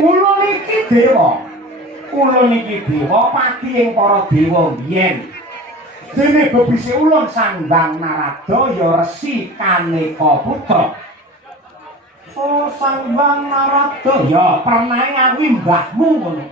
Kula niki dewa. Kula niki dewa pati ing para dewa biyen. Dene bebise ulun Sanggang Narada ya Resi Kaneka Putra. Oh, Sanggang Narada ya pernah ngawi mbahmu ngono.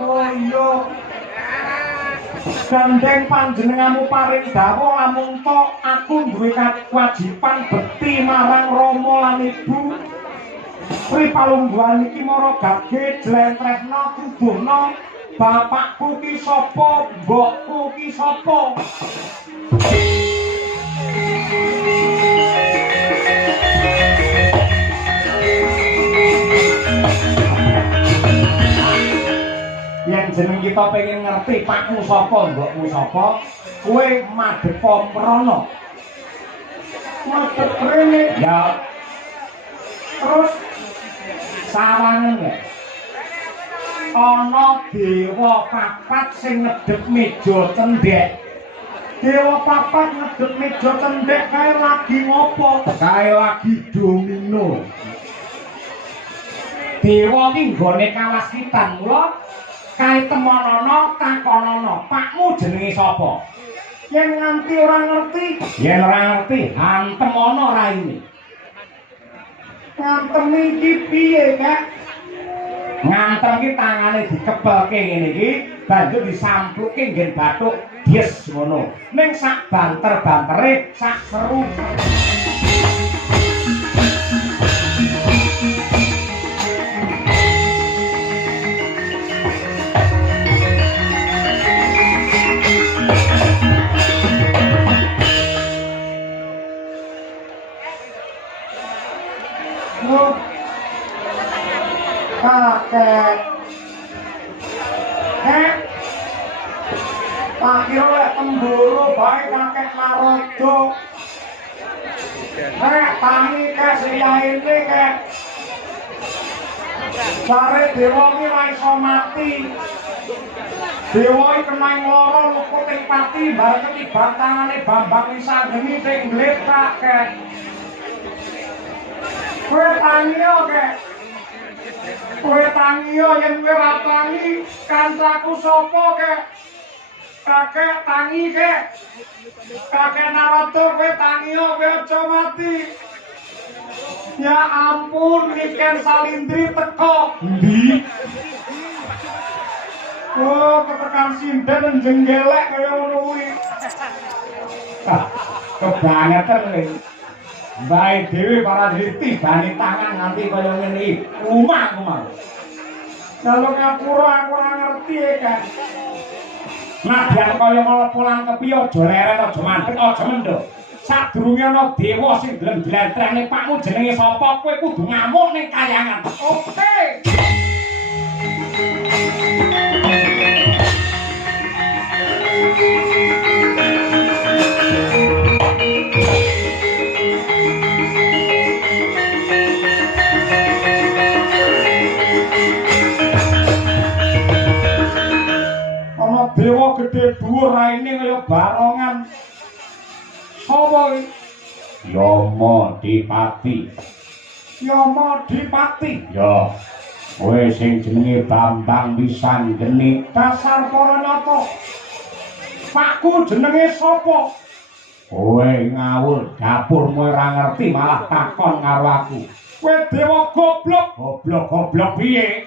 Oh iya. Gandeng panjenenganmu paring dawuh lamun to aku duwe kewajiban bekti marang Rama lan Ibu. Pripalungguhan iki mara gage jlentrehna kuduhna bapakku ki sapa, mbokku ki sapa. Yen jeneng kita pengen ngerti pakmu sapa, mbokmu sapa, kowe madhep mrana. Madhep rene. Ya. Terus sawangen ya. Ana dewa papat sing ngedhep meja cendhek. Dewa papat ngedhep meja cendhek kae lagi ngopo? Kae lagi domino. Dewa ki nggone kawaskitan mula kae temonono takonono. Pakmu jenenge sapa? Yen nganti ora ngerti, yen ora ngerti, hantemono raine. Ngantem iki piye, Kak? Ngantem iki tangane dikepelke ngene iki, banjur disampluke nggen bathuk yes ngono. Ning sak banter-bantere sak seru. Kakek tak kira lek temburu bae kakek Narada tangi ke siyaine ke cari dewa ki ra iso mati dewa iki kena loro luput ing pati bareng ketibang tangane Bambang Wisanggeni sing ngletak ke kowe tangi ke kowe tangi yen kowe ra tangi kancaku sapa ke kakek tangi ke kakek Narada kowe tangi kowe aja mati ya ampun Niken Salindri teko ndi oh ketekan sinden jenggelek kaya ngono kuwi kebangetan lho baik dewi para diri bani tangan nanti kaya ngene iki rumah kalau ngapura aku ora ngerti ya kan nah biar kaya mau pulang ke piyo aja leren aja mandek aja mendho sadurunge ana dewa sing glem-glentrehne pakmu jenenge sapa kowe kudu ngamuk ning kayangan oke dewa gede dhuwur raine kaya barongan sapa iki Yama Dipati Yama Dipati ya kowe sing jenenge Bambang Wisanggeni dasar para nyata pakku jenenge sapa kowe ngawur dapurmu ora ngerti malah takon karo aku kowe dewa goblok piye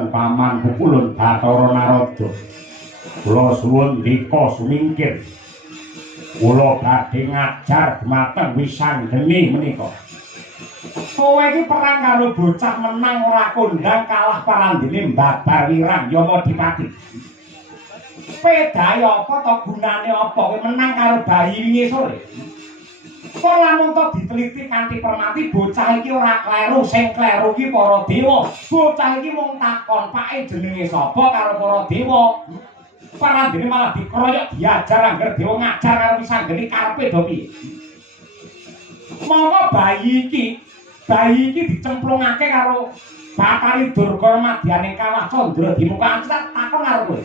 wonten paman pukulun Bathara Narada. Kula suwun ndika sumingkir. Kula badhe ngajar dhumateng wisanggeni menika. Kowe iki perang karo bocah menang ora kondang kalah parandene mbabar wirang Yamadipati. Pedahe apa to gunane apa kowe menang karo bayi wingi sore? Kok lamun to diteliti kanthi permati bocah iki ora kleru, sing kleru iki para dewa. Bocah iki mung takon, "Pake jenenge sapa?" karo para dewa. Parandene malah dikroyok diajar angger dewa ngajar karo wisanggeni karepe do piye? Monggo bayi iki dicemplungake karo Bathari Durga Madyaning kalah Candra Dimuka takon karo kowe.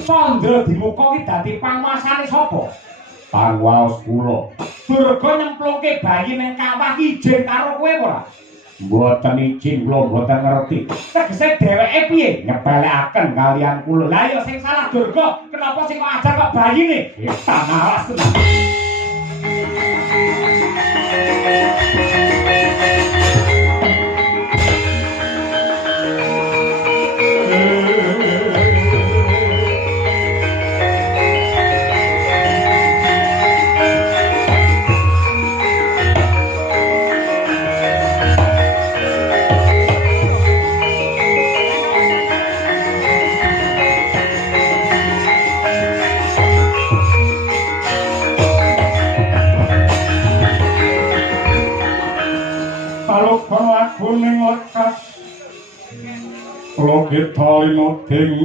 Candra Dimuka iki dadi panguasane sapa? Panguwas kula. Durga nyemplungke bayi ning kawah ijin karo kowe ora? Mboten izin, kula mboten ngerti. Tegese dheweke piye nyepelekaken kalian kula. Lah ya sing salah Durga, kenapa sing kok ajar kok bayine? Tanaras tenan. Kuning lekas kula kita inoding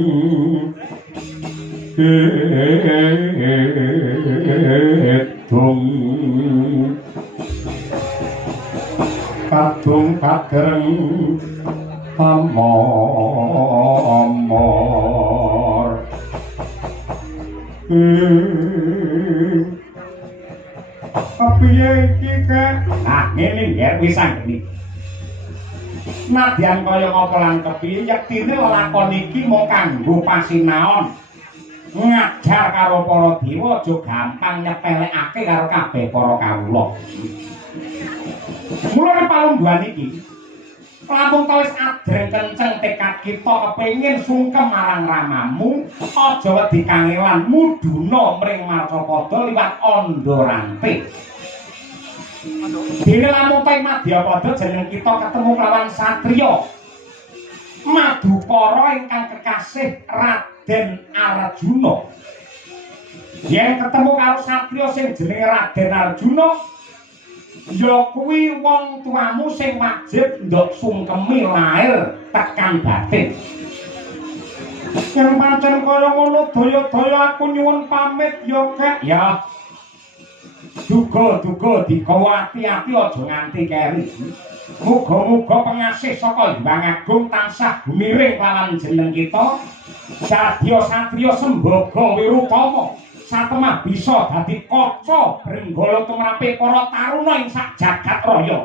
kadung kadereng amor piye iki kek ngene nggih wisanggeni nadyan kaya ngapa lan kepiye yektine lakon iki mung kanggo pasinaon ngajar karo para dewa aja gampang nyepelekake karo kabeh para kawula. Mulane palungguhan iki lamun ta wis adreng kenceng tekad kita kepengin sungkem marang ramamu aja wedi kangelan muduna mring Marcapada liwat Andaranti. Dene lamun ta Madyapada jeneng kita ketemu kelawan satriya Madukara ingkang kekasih Raden Arjuna. Yen ketemu karo satriya sing jenenge Raden Arjuna ya kuwi wong tuamu sing wajib ndok sungkemi lair tekan batin. Yen pancen kaya ngono daya-daya aku nyuwun pamit ya Kek ya. Duga-duga dikawati-ati aja nganti keri. Muga-muga pengasih saka Hyang Agung tansah gumiring lawan jeneng kita. Sadya satriya Sembaga Wirutama satemah bisa dadi kaca brenggala tumrape para taruna ing sak jagat raya.